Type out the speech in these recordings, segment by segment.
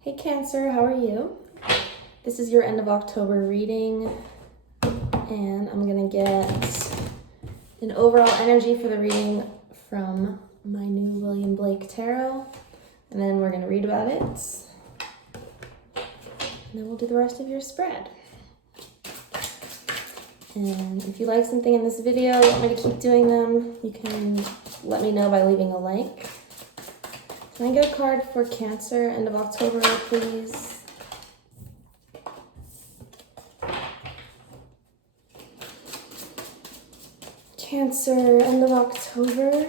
Hey Cancer, how are you? This is your end of October reading, and I'm gonna get an overall energy for the reading from my new William Blake Tarot, and then we're gonna read about it, and then we'll do the rest of your spread. And if you like something in this video, you want me to keep doing them, you can let me know by leaving a like. Can I get a card for Cancer, end of October, please? Cancer, end of October.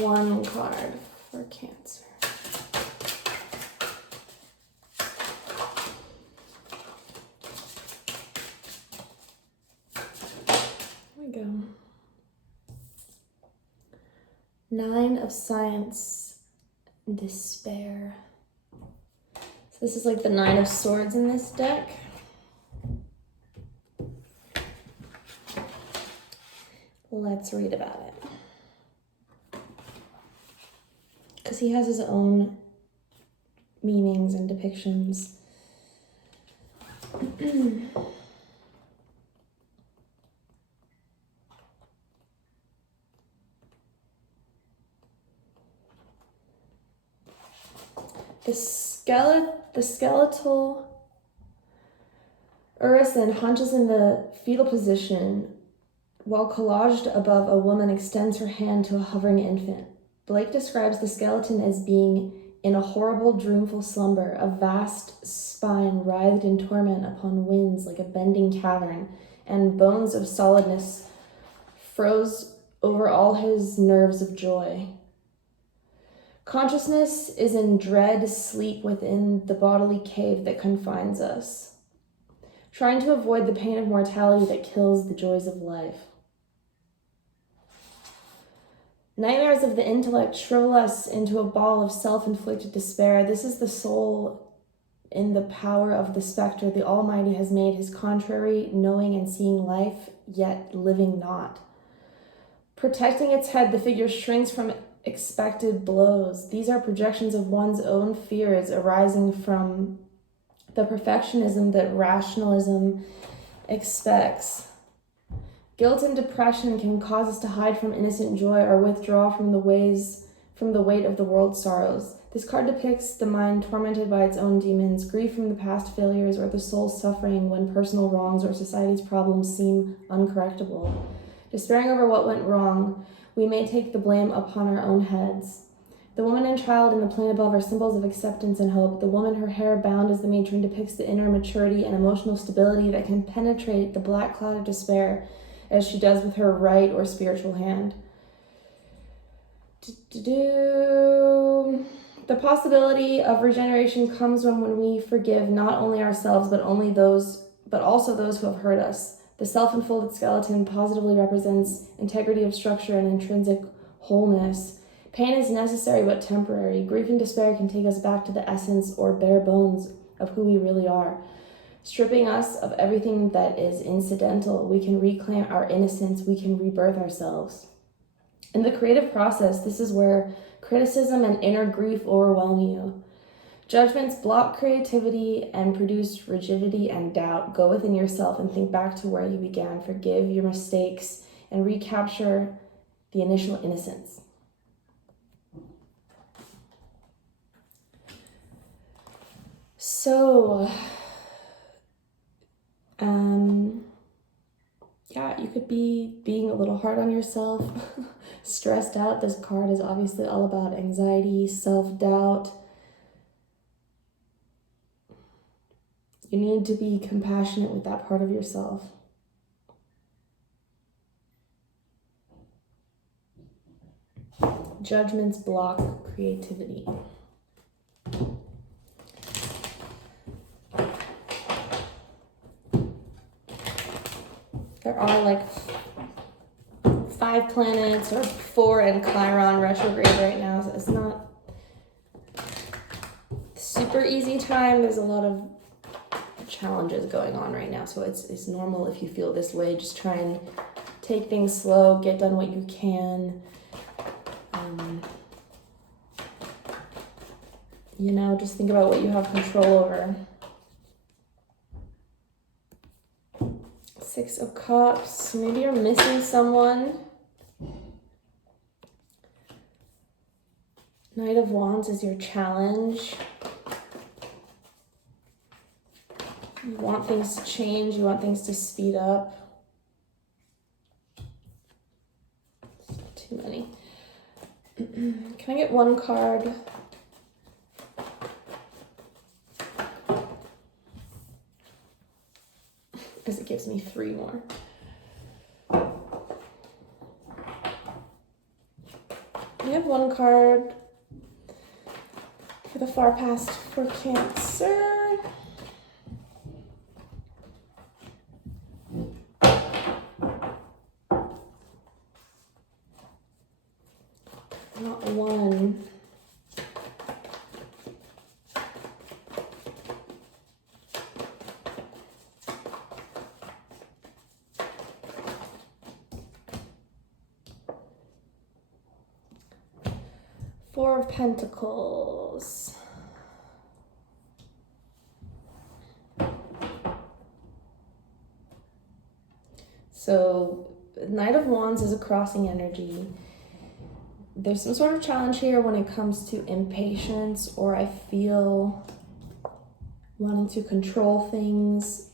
One card for Cancer. There we go. Nine of Science, Despair. So this is like the Nine of Swords in this deck. Let's read about it. Because he has his own meanings and depictions. The skeletal Urizen hunches in the fetal position while collaged above a woman extends her hand to a hovering infant. Blake describes the skeleton as being in a horrible, dreamful slumber, a vast spine writhed in torment upon winds like a bending cavern, and bones of solidness froze over all his nerves of joy. Consciousness is in dread sleep within the bodily cave that confines us, trying to avoid the pain of mortality that kills the joys of life. Nightmares of the intellect shrivel us into a ball of self-inflicted despair. This is the soul in the power of the specter. The Almighty has made his contrary, knowing and seeing life, yet living not. Protecting its head, the figure shrinks from expected blows. These are projections of one's own fears arising from the perfectionism that rationalism expects. Guilt and depression can cause us to hide from innocent joy or withdraw from the weight of the world's sorrows. This card depicts the mind tormented by its own demons, grief from the past failures, or the soul suffering when personal wrongs or society's problems seem uncorrectable. Despairing over what went wrong, we may take the blame upon our own heads. The woman and child in the plane above are symbols of acceptance and hope. The woman, her hair bound as the matron, depicts the inner maturity and emotional stability that can penetrate the black cloud of despair as she does with her right or spiritual hand. The possibility of regeneration comes when we forgive not only ourselves but also those who have hurt us. The self-enfolded skeleton positively represents integrity of structure and intrinsic wholeness. Pain is necessary but temporary. Grief and despair can take us back to the essence or bare bones of who we really are. Stripping us of everything that is incidental, we can reclaim our innocence, we can rebirth ourselves. In the creative process, this is where criticism and inner grief overwhelm you. Judgments block creativity and produce rigidity and doubt. Go within yourself and think back to where you began. Forgive your mistakes and recapture the initial innocence. So, yeah, you could be being a little hard on yourself, stressed out. This card is obviously all about anxiety, self-doubt. You need to be compassionate with that part of yourself. Judgments block creativity. There are like 5 planets or 4 in Chiron retrograde right now, so it's not super easy time. There's a lot of challenges going on right now. So it's normal if you feel this way. Just try and take things slow, get done what you can. You know, just think about what you have control over. 6 of Cups. Maybe you're missing someone. Knight of Wands is your challenge. You want things to change. You want things to speed up. It's not too many. Can I get one card? Because it gives me 3 more. We have one card for the far past for Cancer. Not one. Four of Pentacles. So, Knight of Wands is a crossing energy. There's some sort of challenge here when it comes to impatience, or I feel wanting to control things.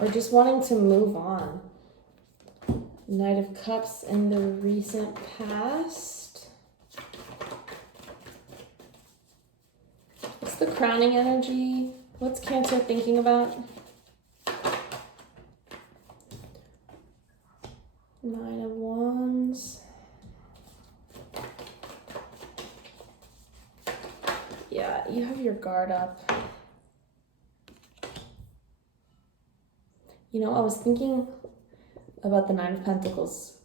Or just wanting to move on. Knight of Cups in the recent past. What's the crowning energy? What's Cancer thinking about? Nine of Wands. Yeah, you have your guard up. You know, I was thinking about the Nine of Pentacles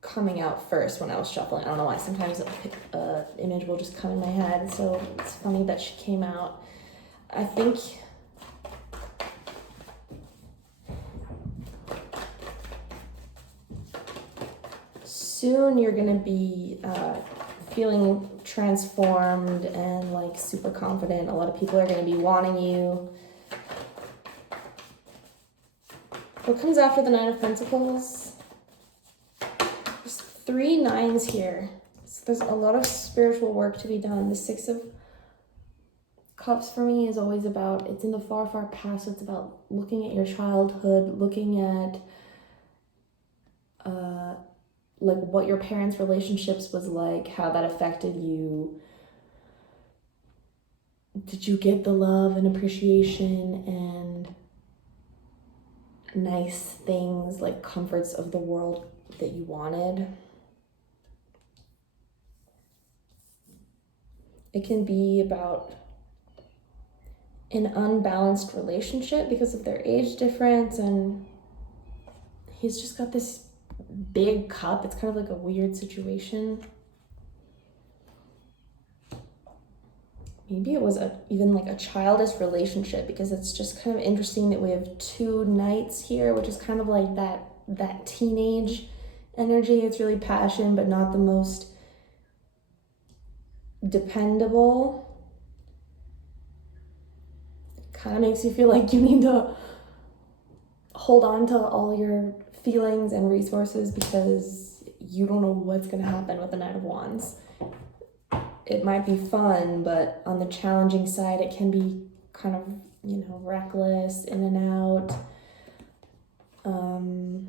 coming out first when I was shuffling. I don't know why. Sometimes an image will just come in my head. So it's funny that she came out. I think soon you're going to be feeling transformed and like super confident. A lot of people are going to be wanting you. What comes after the Nine of Pentacles? There's 3 nines here. So there's a lot of spiritual work to be done. The Six of Cups for me is always about, it's in the far, far past. So it's about looking at your childhood, looking at like what your parents' relationships was like, how that affected you. Did you get the love and appreciation and nice things, like comforts of the world that you wanted? It can be about an unbalanced relationship because of their age difference, and he's just got this big cup. It's kind of like a weird situation. Maybe it was even like a childish relationship, because it's just kind of interesting that we have 2 knights here, which is kind of like that teenage energy. It's really passion, but not the most dependable. It kind of makes you feel like you need to hold on to all your feelings and resources because you don't know what's going to happen with the Knight of Wands. It might be fun, but on the challenging side, it can be kind of, you know, reckless, in and out. Kind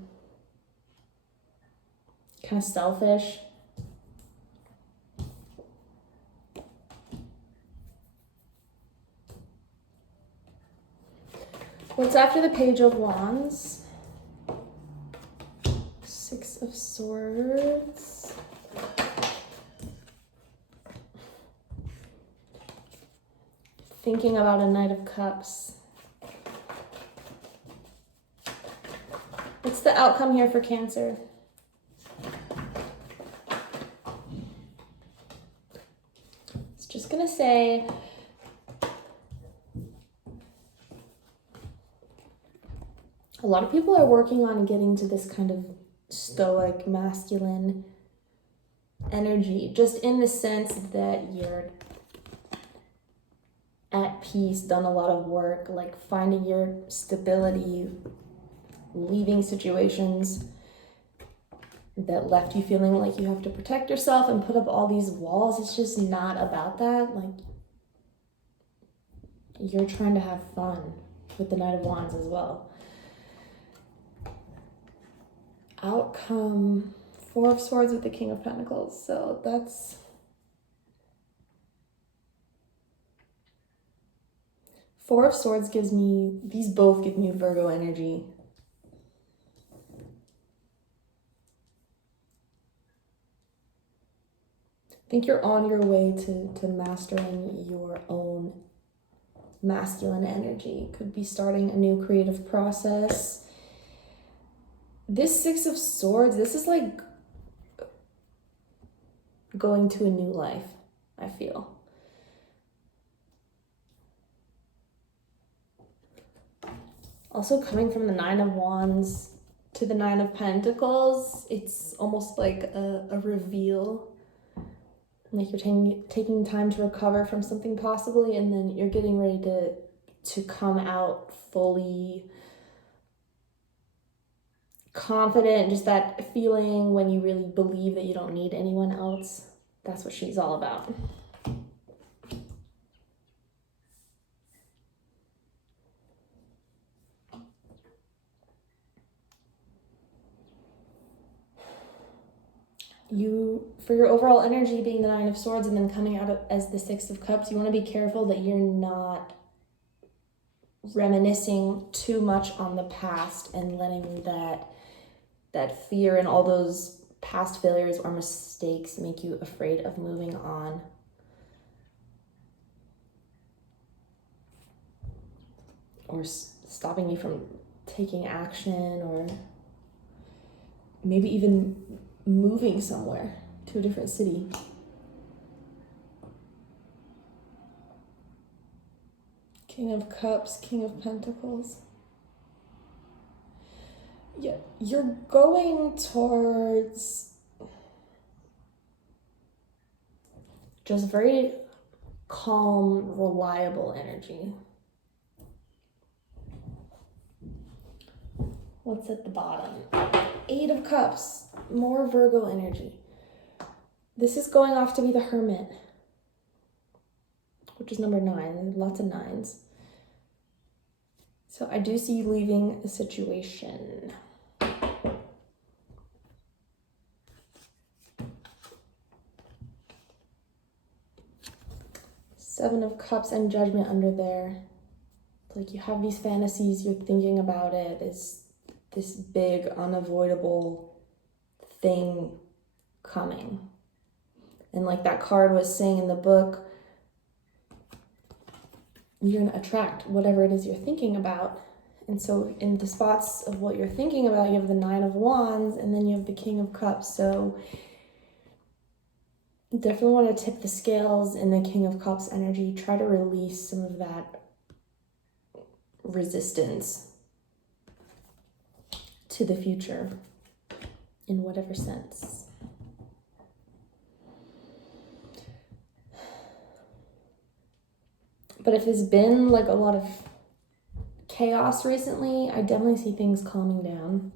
of selfish. What's after the Page of Wands? Six of Swords. Thinking about a Knight of Cups. What's the outcome here for Cancer? It's just gonna say a lot of people are working on getting to this kind of stoic, masculine energy, just in the sense that you're at peace, done a lot of work, like finding your stability, leaving situations that left you feeling like you have to protect yourself and put up all these walls. It's just not about that. Like, you're trying to have fun with the Knight of Wands as well. Outcome, Four of Swords with the King of Pentacles. So that's Four of Swords gives me, these both give me Virgo energy. I think you're on your way to mastering your own masculine energy. Could be starting a new creative process. This Six of Swords, this is like going to a new life, I feel. Also, coming from the Nine of Wands to the Nine of Pentacles, it's almost like a reveal. Like you're taking time to recover from something possibly, and then you're getting ready to come out fully confident. Just that feeling when you really believe that you don't need anyone else. That's what she's all about. For your overall energy being the Nine of Swords and then coming out as the Six of Cups, you want to be careful that you're not reminiscing too much on the past and letting that fear and all those past failures or mistakes make you afraid of moving on. Or stopping you from taking action, or maybe even moving somewhere to a different city. King of Cups, King of Pentacles. Yeah, you're going towards just very calm, reliable energy. What's at the bottom? Eight of Cups, more Virgo energy. This is going off to be the Hermit, which is number 9, lots of 9s. So I do see you leaving a situation. Seven of Cups and Judgment under there. It's like you have these fantasies, you're thinking about it. It's this big, unavoidable thing coming. And like that card was saying in the book, you're going to attract whatever it is you're thinking about. And so in the spots of what you're thinking about, you have the Nine of Wands and then you have the King of Cups. So definitely want to tip the scales in the King of Cups energy. Try to release some of that resistance to the future in whatever sense. But if there's been like a lot of chaos recently, I definitely see things calming down.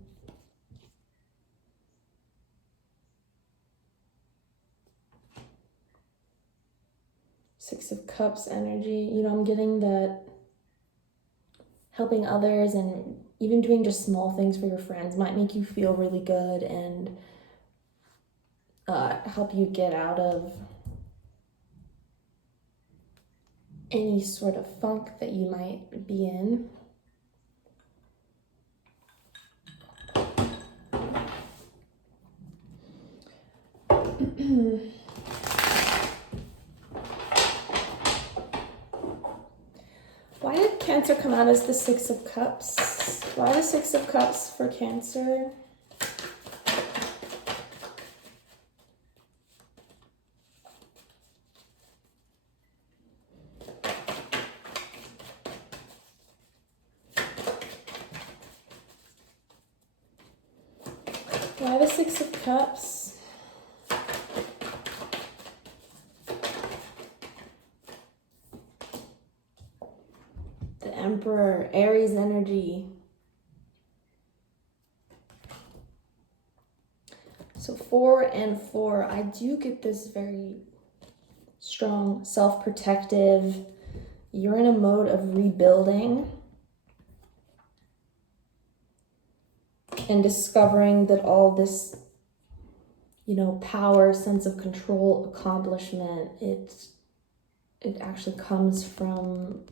Six of Cups energy. You know, I'm getting that helping others and even doing just small things for your friends might make you feel really good and help you get out of any sort of funk that you might be in. Why did Cancer come out as the Six of Cups? Why the Six of Cups for Cancer? Why the Six of Cups? The Emperor, Aries energy. So 4 and 4, I do get this very strong, self-protective. You're in a mode of rebuilding and discovering that all this, you know, power, sense of control, accomplishment, it actually comes from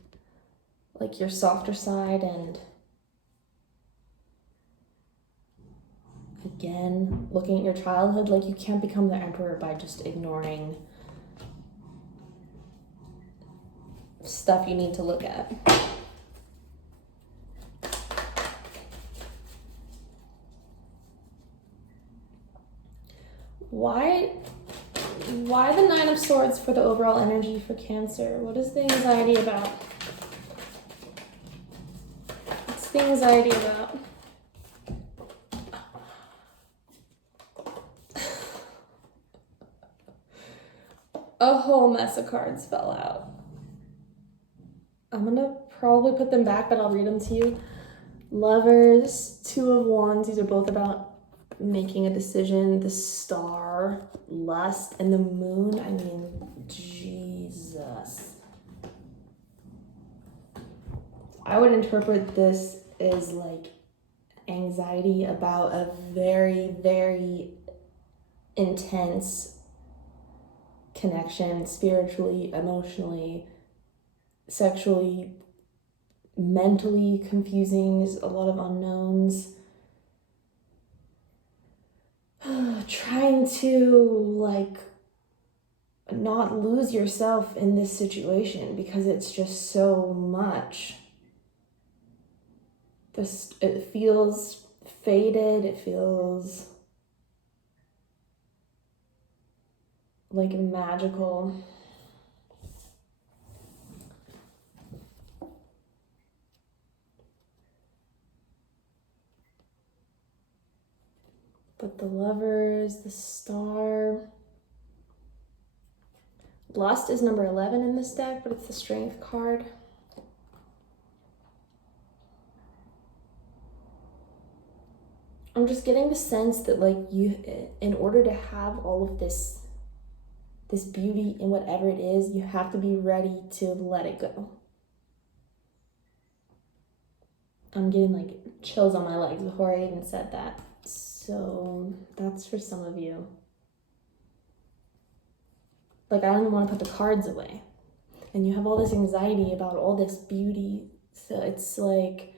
like your softer side. And again, looking at your childhood, like you can't become the emperor by just ignoring stuff you need to look at. Why the Nine of Swords for the overall energy for Cancer? What is the anxiety about? What's the anxiety about? A whole mess of cards fell out. I'm gonna probably put them back, but I'll read them to you. Lovers, Two of Wands, these are both about making a decision. The Star, lust, and the Moon, I mean, Jesus. I would interpret this as like anxiety about a very, very intense connection, spiritually, emotionally, sexually, mentally confusing. There's a lot of unknowns. Trying to like not lose yourself in this situation because it's just so much. It feels faded, it feels like magical. But the Lovers, the Star. Lust is number 11 in this deck, but it's the Strength card. I'm just getting the sense that like you, in order to have all of this beauty in whatever it is, you have to be ready to let it go. I'm getting like chills on my legs before I even said that. So that's for some of you. Like, I don't even want to put the cards away. And you have all this anxiety about all this beauty. So it's like,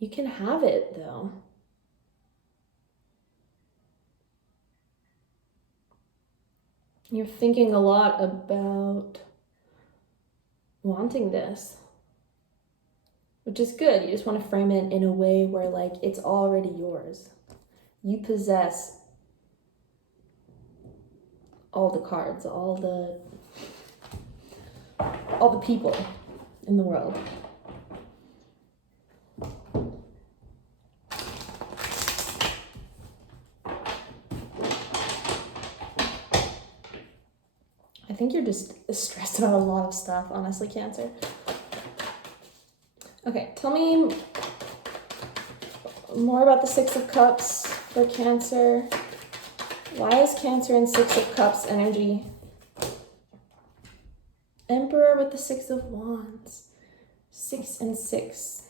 you can have it though. You're thinking a lot about wanting this, which is good. You just want to frame it in a way where like it's already yours. You possess all the cards, all the people in the world. I think you're just stressed about a lot of stuff, honestly, Cancer. Okay, tell me more about the Six of Cups for Cancer. Why is Cancer in Six of Cups energy? Emperor with the Six of Wands. 6 and 6.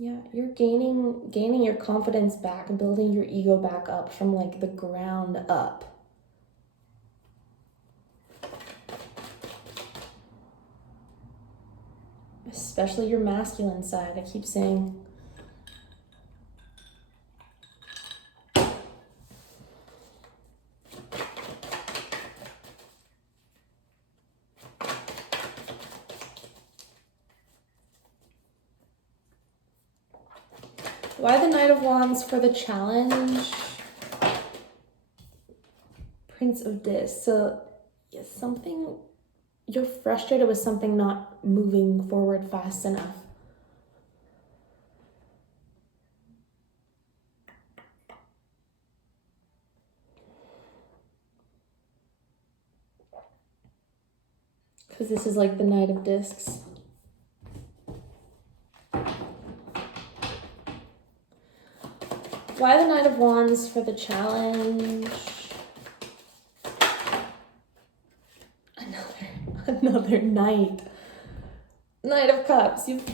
Yeah, you're gaining your confidence back, building your ego back up from like the ground up. Especially your masculine side, I keep saying. Why the Knight of Wands for the challenge? Prince of Discs. So something, you're frustrated with something not moving forward fast enough. Because this is like the Knight of Discs. Why the Knight of Wands for the challenge? Another Knight. Knight of Cups. You've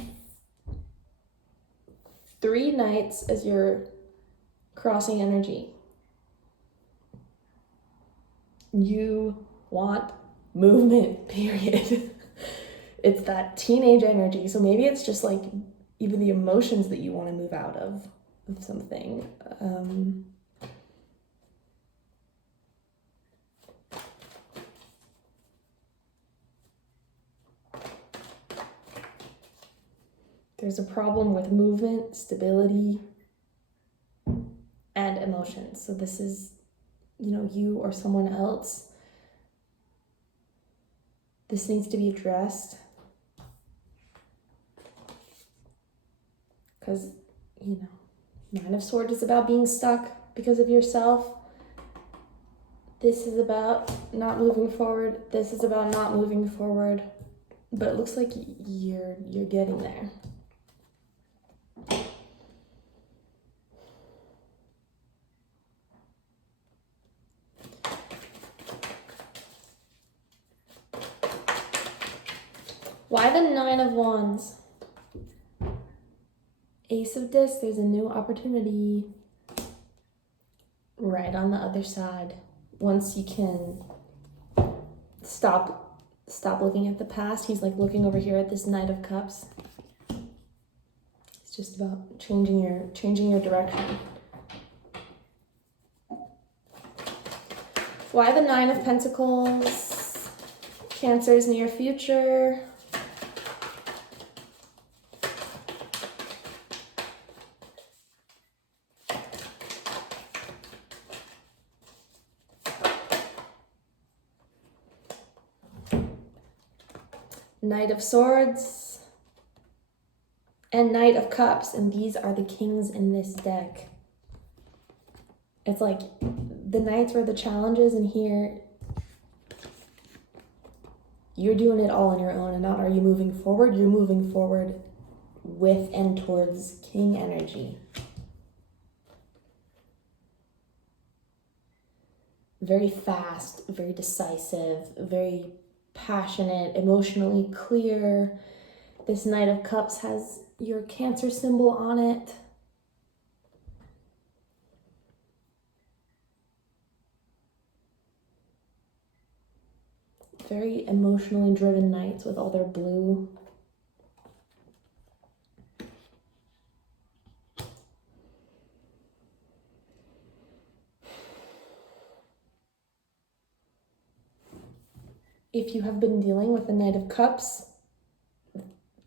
3 Knights as your crossing energy. You want movement, period. It's that teenage energy. So maybe it's just like even the emotions that you want to move out of something. There's a problem with movement, stability, and emotions. So this is, you or someone else. This needs to be addressed. Because, 9 of Swords is about being stuck because of yourself. This is about not moving forward. This is about not moving forward. But it looks like you're getting there. Why the 9 of Wands? Ace of Discs, there's a new opportunity right on the other side. Once you can stop looking at the past. He's like looking over here at this Knight of Cups. It's just about changing your direction. Why the 9 of Pentacles? Cancer's near future. Knight of Swords and Knight of Cups, and these are the kings in this deck. It's like the knights were the challenges, and here you're doing it all on your own. And not are you moving forward, you're moving forward with and towards king energy. Very fast, very decisive, very passionate, emotionally clear. This Knight of Cups has your Cancer symbol on it. Very emotionally driven knights with all their blue. If you have been dealing with the Knight of Cups,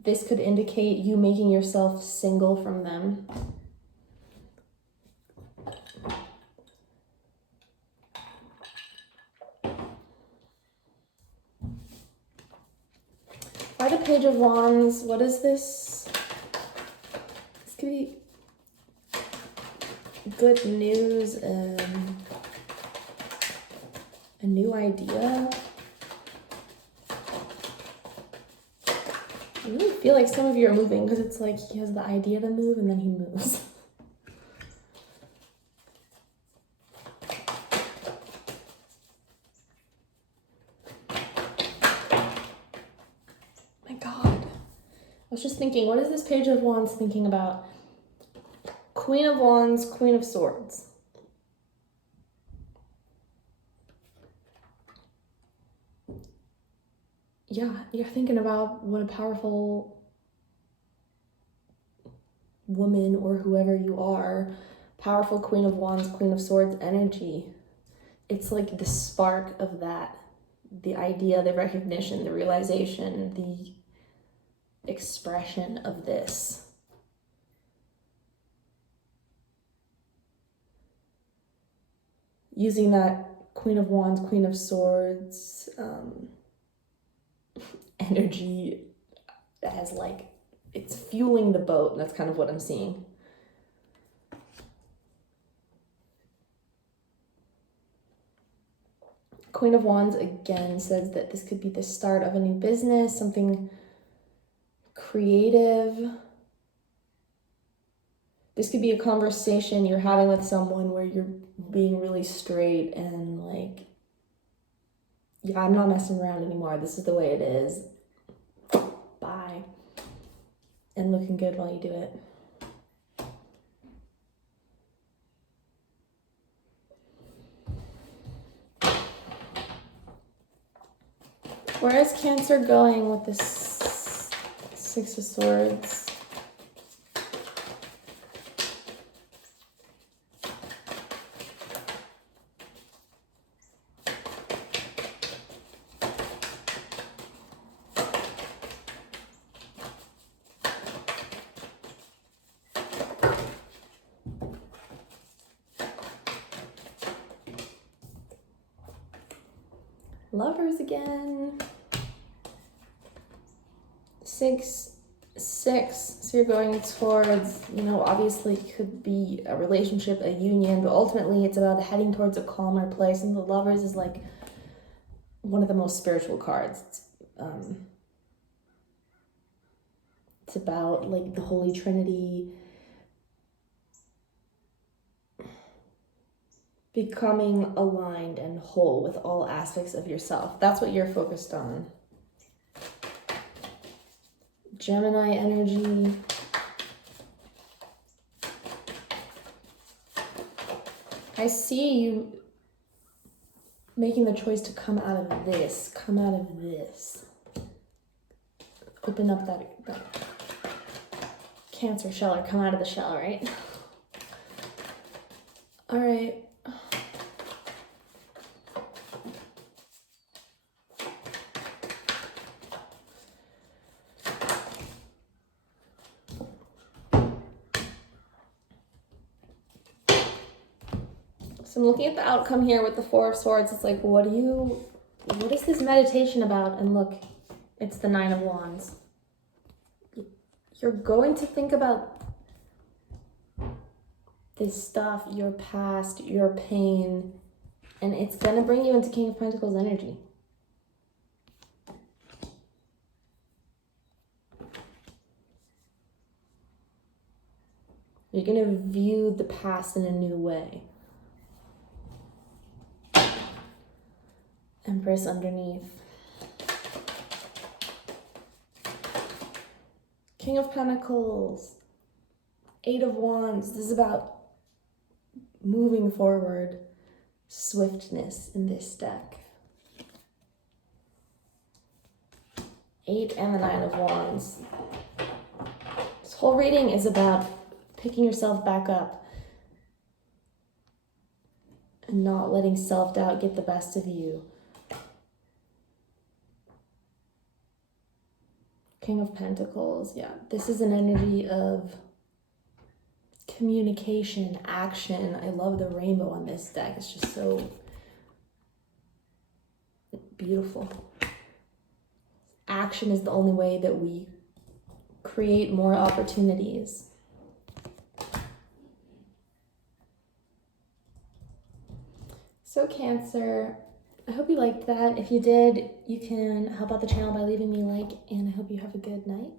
this could indicate you making yourself single from them. Why the Page of Wands? What is this? This could be good news, a new idea. I really feel like some of you are moving because it's like he has the idea to move and then he moves. My God. I was just thinking, what is this Page of Wands thinking about? Queen of Wands, Queen of Swords. Yeah, you're thinking about what a powerful woman or whoever you are, powerful Queen of Wands, Queen of Swords energy. It's like the spark of that, the idea, the recognition, the realization, the expression of this. using that Queen of Wands, Queen of Swords energy as like, it's fueling the boat, and that's kind of what I'm seeing. Queen of Wands again says that this could be the start of a new business, something creative. This could be a conversation you're having with someone where you're being really straight and like, yeah, I'm not messing around anymore. This is the way it is. Bye. And looking good while you do it. Where is Cancer going with this Six of Swords? Lovers again. 6, 6. So you're going towards, obviously it could be a relationship, a union, but ultimately it's about heading towards a calmer place. And the Lovers is like one of the most spiritual cards. It's about like the Holy Trinity, becoming aligned and whole with all aspects of yourself. That's what you're focused on. Gemini energy. I see you making the choice to come out of this. Come out of this. Open up that Cancer shell, or come out of the shell, right? All right. So I'm looking at the outcome here with the Four of Swords. It's like, what is this meditation about? And look, it's the Nine of Wands. You're going to think about this stuff, your past, your pain, and it's going to bring you into King of Pentacles energy. You're going to view the past in a new way. Empress underneath. King of Pentacles. 8 of Wands. This is about moving forward. Swiftness in this deck. 8 and the 9 of Wands. This whole reading is about picking yourself back up and not letting self-doubt get the best of you. King of Pentacles, yeah. This is an energy of communication, action. I love the rainbow on this deck. It's just so beautiful. Action is the only way that we create more opportunities. So Cancer, I hope you liked that. If you did, you can help out the channel by leaving me a like, and I hope you have a good night.